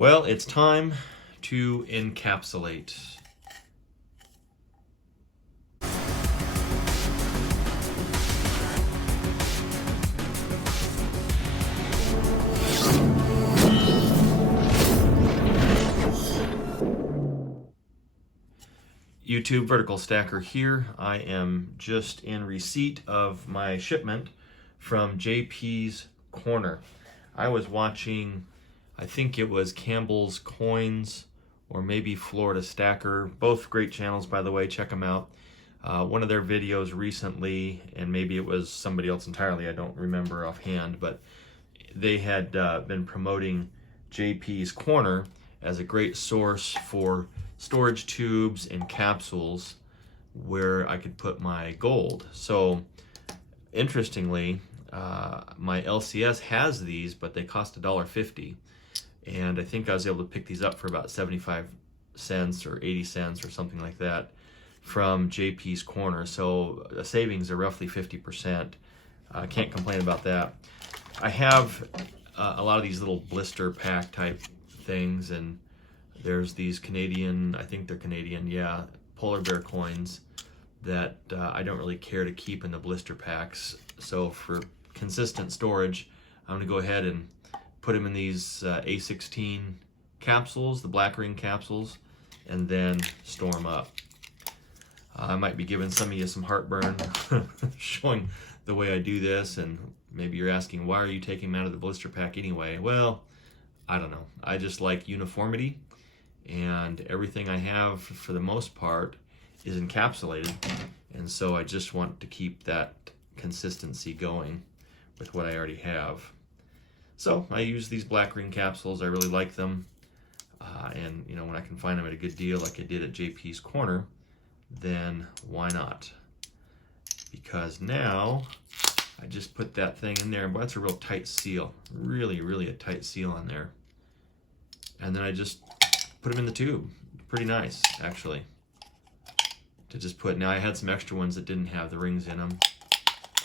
Well, it's time to encapsulate. YouTube Vertical Stacker here. I am just in receipt of my shipment from JP's Corner. I was watching, I think it was Campbell's Coins or maybe Florida Stacker. Both great channels, by the way. Check them out. One of their videos recently, and maybe it was somebody else entirely, I don't remember offhand, but they had been promoting JP's Corner as a great source for storage tubes and capsules where I could put my gold. So interestingly, my LCS has these, but they cost $1.50. And I think I was able to pick these up for about 75 cents or 80 cents or something like that from JP's Corner. So the savings are roughly 50%. Can't complain about that. I have a lot of these little blister pack type things, and there's these Canadian, I think they're Canadian, yeah, polar bear coins that I don't really care to keep in the blister packs. So for consistent storage, I'm going to go ahead and put them in these A16 capsules, the black ring capsules, and then store them up. I might be giving some of you some heartburn showing the way I do this, and maybe you're asking, why are you taking them out of the blister pack anyway? Well, I don't know. I just like uniformity, and everything I have for the most part is encapsulated, and so I just want to keep that consistency going with what I already have. So I use these black ring capsules. I really like them, and you know, when I can find them at a good deal like I did at JP's Corner, then why not? Because now I just put that thing in there, but that's a real tight seal, really a tight seal on there, and then I just put them in the tube. Pretty nice, actually, to just put. Now I had some extra ones that didn't have the rings in them.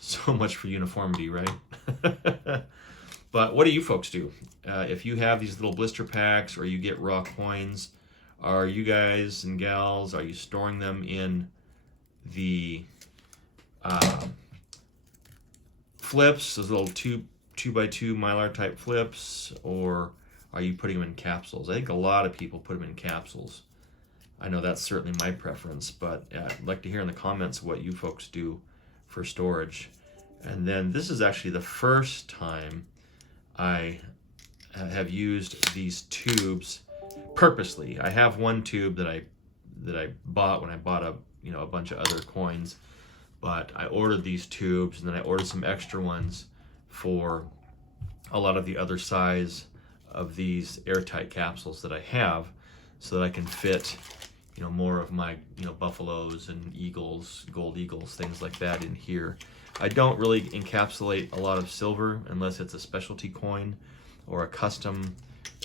So much for uniformity, right? But what do you folks do? If you have these little blister packs or you get raw coins, are you guys and gals, are you storing them in the flips, those little two by two Mylar type flips, or are you putting them in capsules? I think a lot of people put them in capsules. I know that's certainly my preference, but I'd like to hear in the comments what you folks do for storage. And then this is actually the first time I have used these tubes purposely. I have one tube that I bought when I bought a bunch of other coins, but I ordered these tubes, and then I ordered some extra ones for a lot of the other size of these airtight capsules that I have, so that I can fit more of my buffaloes and eagles, gold eagles, things like that in here. I don't really encapsulate a lot of silver unless it's a specialty coin or a custom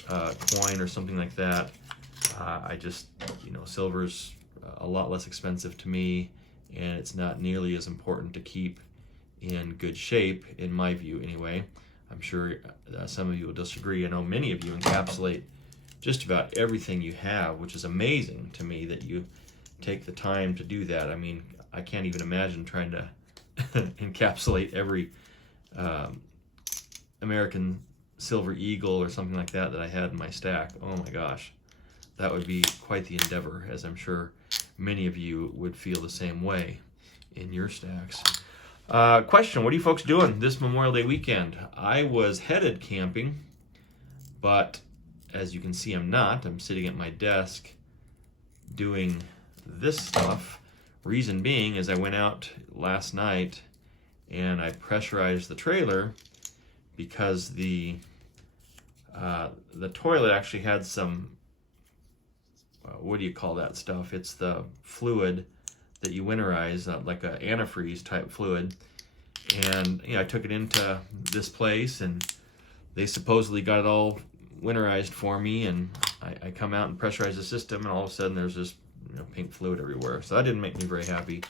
coin or something like that. I just, silver's a lot less expensive to me, and it's not nearly as important to keep in good shape, in my view anyway. I'm sure some of you will disagree. I know many of you encapsulate just about everything you have, which is amazing to me that you take the time to do that. I mean, I can't even imagine trying to encapsulate every American silver eagle or something like that I had in my stack. Oh my gosh, that would be quite the endeavor, as I'm sure many of you would feel the same way in your stacks. Question, what are you folks doing this Memorial Day weekend? I was headed camping, but as you can see, I'm not. I'm sitting at my desk doing this stuff. Reason being is I went out last night and I pressurized the trailer because the toilet actually had some, what do you call that stuff? It's the fluid that you winterize, like a antifreeze type fluid. And I took it into this place, and they supposedly got it all winterized for me, and I come out and pressurize the system, and all of a sudden there's this pink fluid everywhere. So that didn't make me very happy.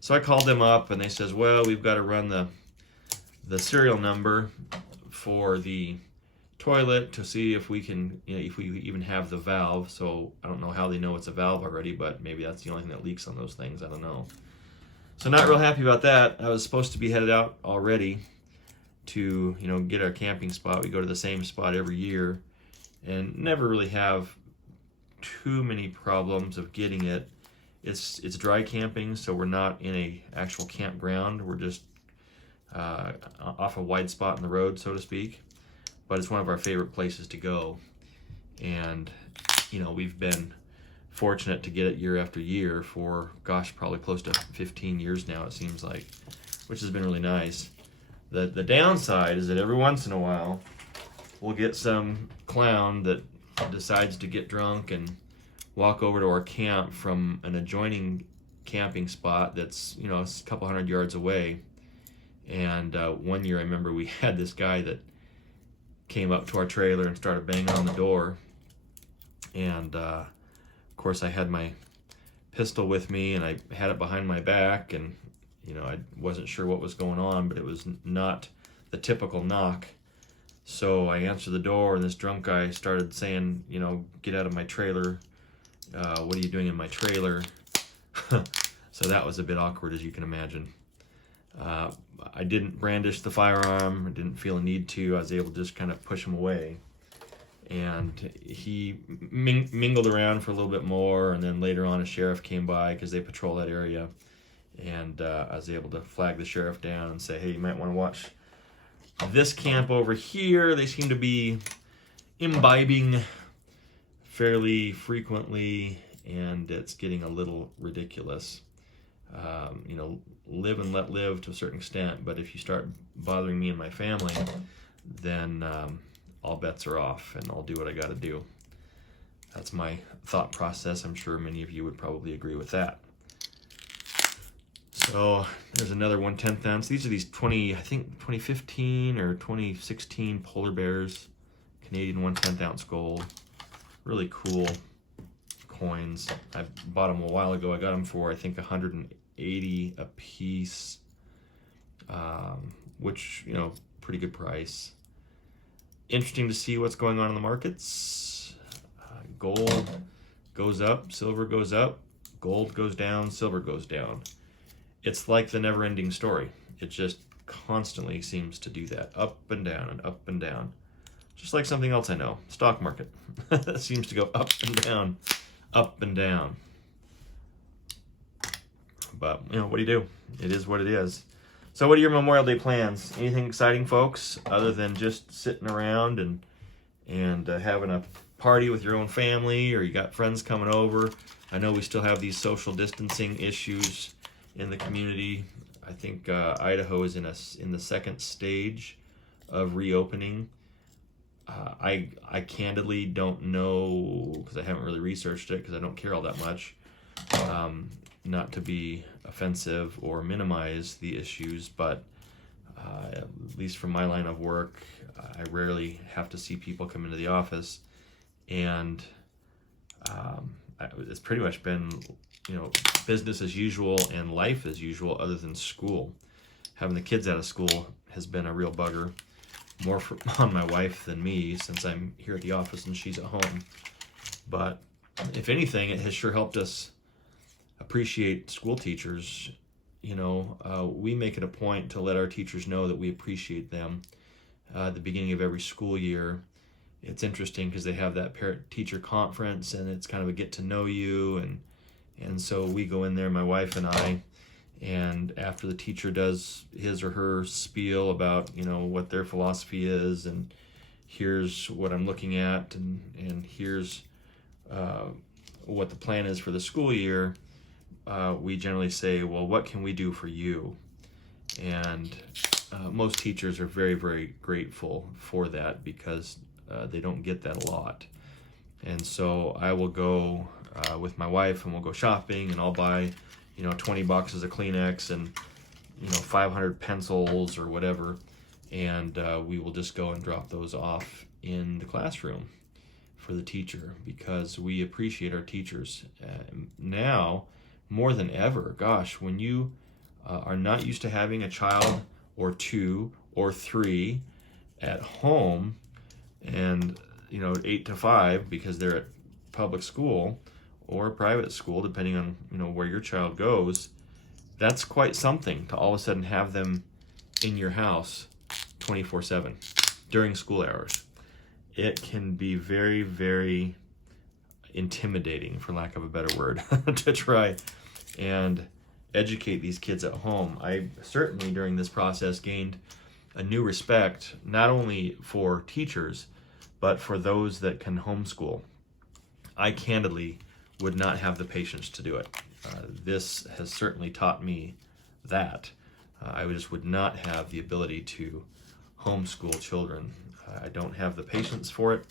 So I called them up, and they says, well, we've got to run the serial number for the toilet to see if we can, if we even have the valve. So I don't know how they know it's a valve already, but maybe that's the only thing that leaks on those things. I don't know. So not real happy about that. I was supposed to be headed out already to, get our camping spot. We go to the same spot every year and never really have too many problems of getting it. It's dry camping, so we're not in a actual campground. We're just off a wide spot in the road, so to speak. But it's one of our favorite places to go. And, we've been fortunate to get it year after year for, probably close to 15 years now, it seems like, which has been really nice. The downside is that every once in a while, we'll get some clown that decides to get drunk and walk over to our camp from an adjoining camping spot that's, a couple hundred yards away. And one year I remember we had this guy that came up to our trailer and started banging on the door. And of course I had my pistol with me and I had it behind my back, and I wasn't sure what was going on, but it was not the typical knock. So I answered the door and this drunk guy started saying, get out of my trailer. What are you doing in my trailer? So that was a bit awkward, as you can imagine. I didn't brandish the firearm. I didn't feel a need to. I was able to just kind of push him away. And he mingled around for a little bit more, and then later on a sheriff came by because they patrol that area. And I was able to flag the sheriff down and say, hey, you might want to watch this camp over here. They seem to be imbibing fairly frequently, and it's getting a little ridiculous. Live and let live to a certain extent, but if you start bothering me and my family, then all bets are off, and I'll do what I got to do. That's my thought process. I'm sure many of you would probably agree with that. So there's another 1/10 ounce. These are these 2015 or 2016 polar bears, Canadian 1/10 ounce gold. Really cool coins. I bought them a while ago. I got them for, I think, $180 a piece, which, pretty good price. Interesting to see what's going on in the markets. Gold goes up, silver goes up, gold goes down, silver goes down. It's like the never-ending story. It just constantly seems to do that, up and down and up and down. Just like something else I know, stock market. Seems to go up and down, up and down. But, what do you do? It is what it is. So what are your Memorial Day plans? Anything exciting, folks, other than just sitting around and having a party with your own family, or you got friends coming over? I know we still have these social distancing issues in the community. I think Idaho is in the second stage of reopening. I candidly don't know, because I haven't really researched it, because I don't care all that much. Not to be offensive or minimize the issues, but at least from my line of work, I rarely have to see people come into the office, and it's pretty much been, business as usual and life as usual, other than school. Having the kids out of school has been a real bugger, more on my wife than me, since I'm here at the office and she's at home. But if anything, it has sure helped us appreciate school teachers. We make it a point to let our teachers know that we appreciate them at the beginning of every school year. It's interesting because they have that parent-teacher conference, and it's kind of a get to know you, and so we go in there, my wife and I, and after the teacher does his or her spiel about what their philosophy is, and here's what I'm looking at, and here's what the plan is for the school year, we generally say, well, what can we do for you? And most teachers are very, very grateful for that, because they don't get that a lot. And so I will go with my wife, and we'll go shopping, and I'll buy 20 boxes of Kleenex and 500 pencils or whatever, and we will just go and drop those off in the classroom for the teacher, because we appreciate our teachers. Now more than ever, gosh, when you are not used to having a child or two or three at home, and 8 to 5 because they're at public school or private school, depending on where your child goes. That's quite something to all of a sudden have them in your house 24/7 during school hours. It can be very, very intimidating, for lack of a better word, to try and educate these kids at home. I certainly during this process gained a new respect, not only for teachers, but for those that can homeschool. I candidly would not have the patience to do it. This has certainly taught me that. I just would not have the ability to homeschool children. I don't have the patience for it,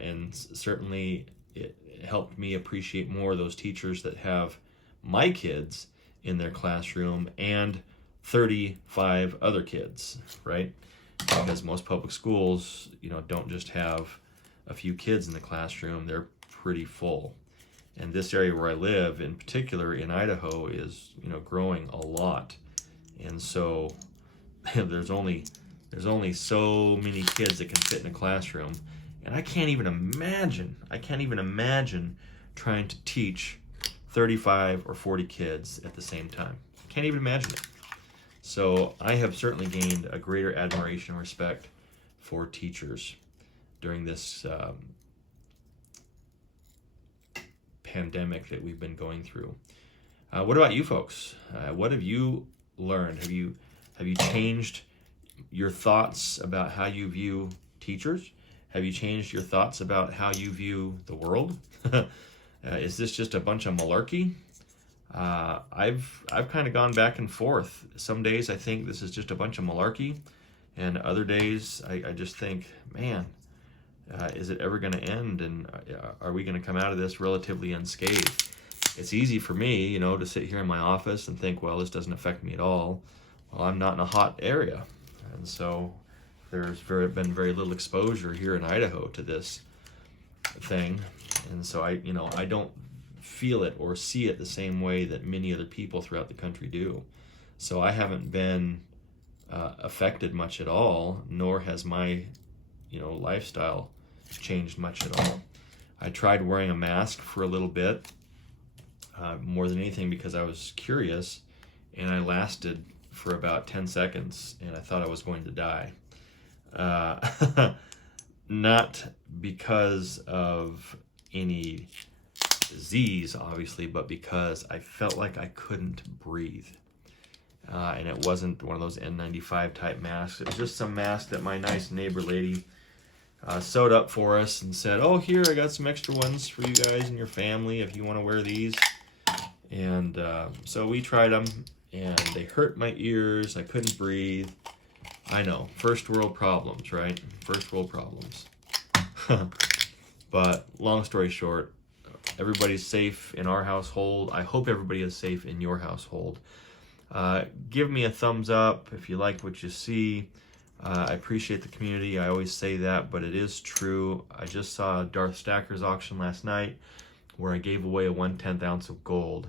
and certainly it helped me appreciate more those teachers that have my kids in their classroom and 35 other kids, right? Because most public schools, don't just have a few kids in the classroom, they're pretty full. And this area where I live, in particular in Idaho, is growing a lot. And so there's only so many kids that can fit in a classroom. And I can't even imagine trying to teach 35 or 40 kids at the same time. Can't even imagine it. So I have certainly gained a greater admiration and respect for teachers during this pandemic that we've been going through. What about you folks? What have you learned? Have you changed your thoughts about how you view teachers? Have you changed your thoughts about how you view the world? Is this just a bunch of malarkey? I've kind of gone back and forth. Some days I think this is just a bunch of malarkey, and other days I just think, man, is it ever going to end, and are we going to come out of this relatively unscathed? It's easy for me, to sit here in my office and think, well, this doesn't affect me at all. Well, I'm not in a hot area, and so there's been very little exposure here in Idaho to this thing, and so I don't feel it or see it the same way that many other people throughout the country do. So I haven't been affected much at all, nor has my lifestyle changed much at all. I tried wearing a mask for a little bit, more than anything because I was curious, and I lasted for about 10 seconds and I thought I was going to die. Not because of any disease, obviously, but because I felt like I couldn't breathe. And it wasn't one of those N95 type masks. It was just some mask that my nice neighbor lady sewed up for us and said, oh, here, I got some extra ones for you guys and your family if you want to wear these. And so we tried them, and they hurt my ears. I couldn't breathe. I know, first world problems, right? First world problems. But long story short, everybody's safe in our household. I hope everybody is safe in your household. Give me a thumbs up if you like what you see. I appreciate the community. I always say that, but it is true. I just saw Darth Stacker's auction last night where I gave away a 1/10 ounce of gold.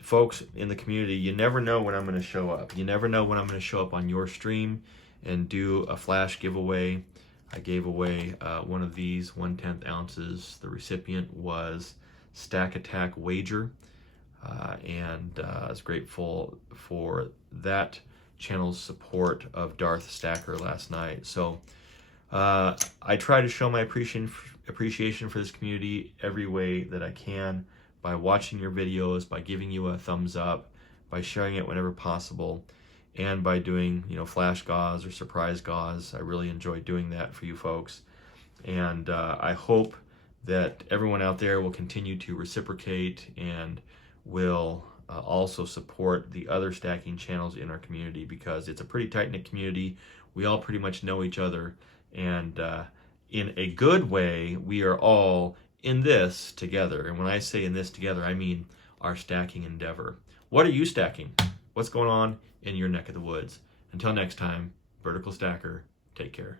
Folks in the community, you never know when I'm going to show up. You never know when I'm going to show up on your stream and do a flash giveaway. I gave away one of these 1/10 ounces. The recipient was Stack Attack Wager, and I was grateful for that channel's support of Darth Stacker last night. So I try to show my appreciation for this community every way that I can, by watching your videos, by giving you a thumbs up, by sharing it whenever possible, and by doing flash gauze or surprise gauze. I really enjoy doing that for you folks, and I hope that everyone out there will continue to reciprocate and will also support the other stacking channels in our community, because it's a pretty tight-knit community. We all pretty much know each other, and in a good way, we are all in this together. And when I say in this together, I mean our stacking endeavor. What are you stacking? What's going on in your neck of the woods? Until next time, Vertical Stacker, take care.